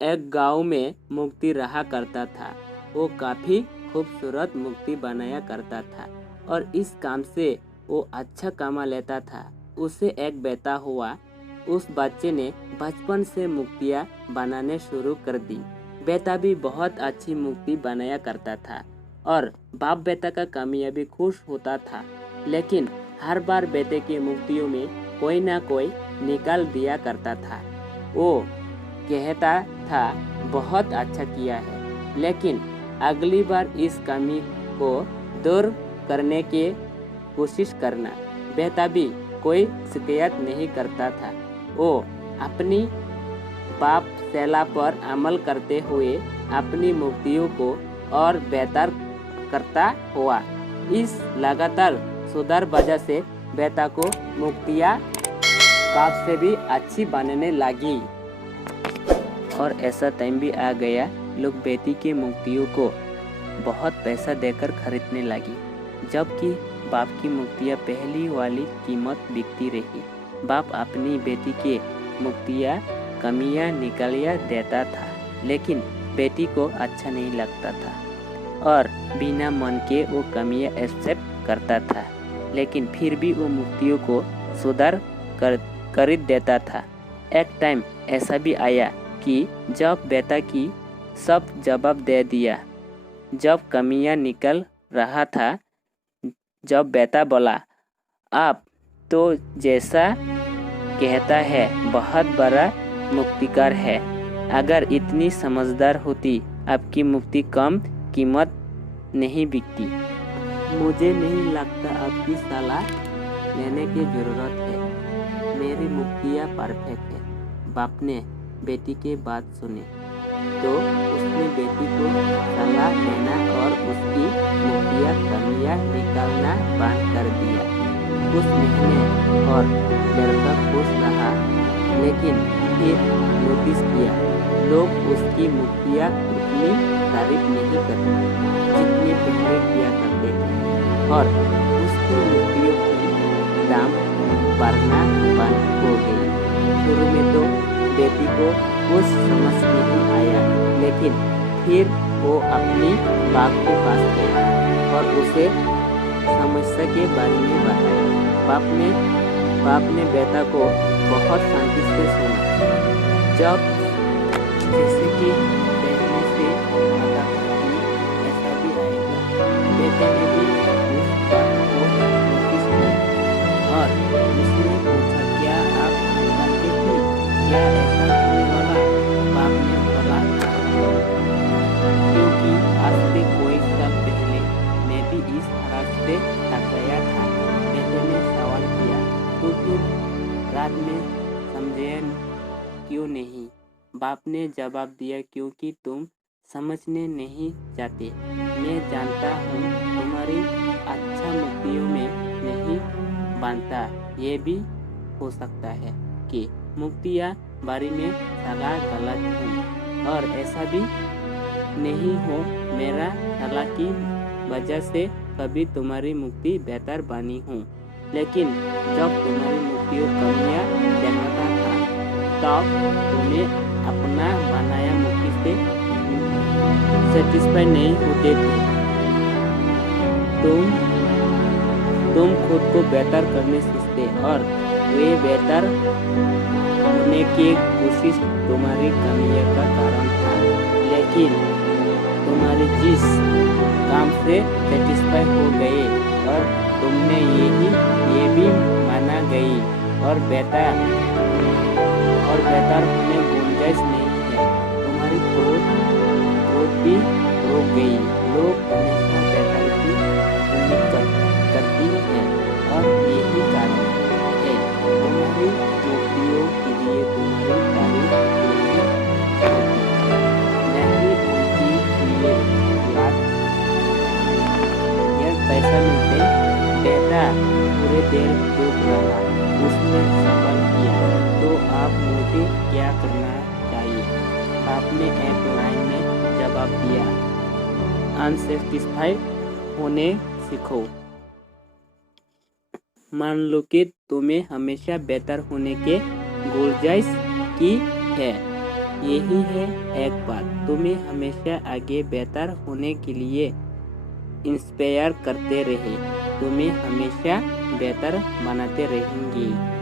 एक गांव में मूर्ति रहा करता था। वो काफ़ी खूबसूरत मूर्ति बनाया करता था और इस काम से वो अच्छा कमा लेता था। उसे एक बेटा हुआ। उस बच्चे ने बचपन से मूर्तियाँ बनाने शुरू कर दी। बेटा भी बहुत अच्छी मूर्ति बनाया करता था और बाप बेटा का कामयाबी खुश होता था। लेकिन हर बार बेटे की मूर्तियों में कोई ना कोई निकाल दिया करता था। वो कहता था बहुत अच्छा किया है, लेकिन अगली बार इस कमी को दूर करने की कोशिश करना। बेटा भी कोई शिकायत नहीं करता था। वो अपनी बाप सलाह पर अमल करते हुए अपनी मूर्तियों को और बेहतर करता हुआ। इस लगातार सुधार वजह से बेटा को मूर्तियाँ बाप से भी अच्छी बनने लगी। और ऐसा टाइम भी आ गया, लोग बेटी की मूर्तियों को बहुत पैसा देकर खरीदने लगी, जबकि बाप की मूर्तियाँ पहली वाली कीमत बिकती रही। बाप अपनी बेटी की मूर्तियाँ कमियाँ निकालिया देता था, लेकिन बेटी को अच्छा नहीं लगता था और बिना मन के वो कमियाँ एक्सेप्ट करता था। लेकिन फिर भी वो मूर्तियों को सुधार खरीद देता था। एक टाइम ऐसा भी आया कि जब बेटा की सब जवाब दे दिया, जब कमियां निकल रहा था, जब बेटा बोला, आप तो जैसा कहता है बहुत बड़ा मूर्तिकार है, अगर इतनी समझदार होती आपकी मूर्ति कम कीमत नहीं बिकती। मुझे नहीं लगता आपकी सलाह लेने की ज़रूरत है, मेरी मूर्तियाँ परफेक्ट है। बाप ने बेटी की बात सुनी तो उसने बेटी को सलाह देना और उसकी मूर्तियाँ कमियाँ निकालना बंद कर दिया। कुछ महीने और लड़का खुश रहा, लेकिन फिर नोटिस किया लोग उसकी मूर्तियाँ उतनी तारीफ नहीं करते जितनी पहले किया करते थे और उसकी मूर्तियों की दाम बढ़ना बंद हो गई। शुरू में तो बेटी को कुछ समझ नहीं आया, लेकिन फिर वो अपनी बाप के पास गया और उसे समस्या के बारे में बताया। बाप ने बेटा को बहुत शांति से सुना, जब जैसे कि देखने से पता था कि ऐसा भी आएगा। बेटे ने भी उस बात को नोटिस किया और उसने पूछा, क्या आप जानते थे क्या ऐसा होने वाला? बाप ने बोला, क्योंकि आज से कोई साल पहले मैं भी इस रास्ते तक गया था। बेटे ने सवाल किया, तो तुम रात में समझे क्यों नहीं? बाप ने जवाब दिया, क्योंकि तुम समझने नहीं चाहते। मैं जानता हूँ तुम्हारी अच्छा मूर्तियों में नहीं बनता। ये भी हो सकता है कि मूर्तियाँ बारी में सलाह गलत हो और ऐसा भी नहीं हो मेरा सलाह की वजह से कभी तुम्हारी मूर्ति बेहतर बनी हूँ। लेकिन जब तुम्हारी मूर्तियों कमियाँ दिखाता था तब तुम्हें अपना बनाया मूर्ति से सेटिस्फाई नहीं होते थे। तुम खुद को बेहतर करने सीखते और वे बेहतर होने की कोशिश तुम्हारी कमियों का कारण था। लेकिन तुम्हारे जिस काम से सेटिस्फाई हो गए और तुमने ये भी माना गई और बेहतर होने गुंजाइश नहीं है। तुम्हारी ग्रोथ भी रुक गई। लोग हमेशा बेहतर की उम्मीद करती है और यही कारण है तुम्हारी मूर्तियों के लिए तुम्हारी तारीफ नहीं उनकी लिए लाख या पैसा मिलते। बेटा पूरे देर चुप रहा। उसने सवाल किया, तो आप मुझे क्या करना चाहिए? आपने एक लाइन में जवाब दिया, अनसेटिस्फाइड होने सीखो। मान लो कि तुम्हें हमेशा बेहतर होने के गुंजाइश की है यही है एक बात, तुम्हें हमेशा आगे बेहतर होने के लिए इंस्पायर करते रहे, तुम्हें हमेशा बेहतर बनाते रहेंगे।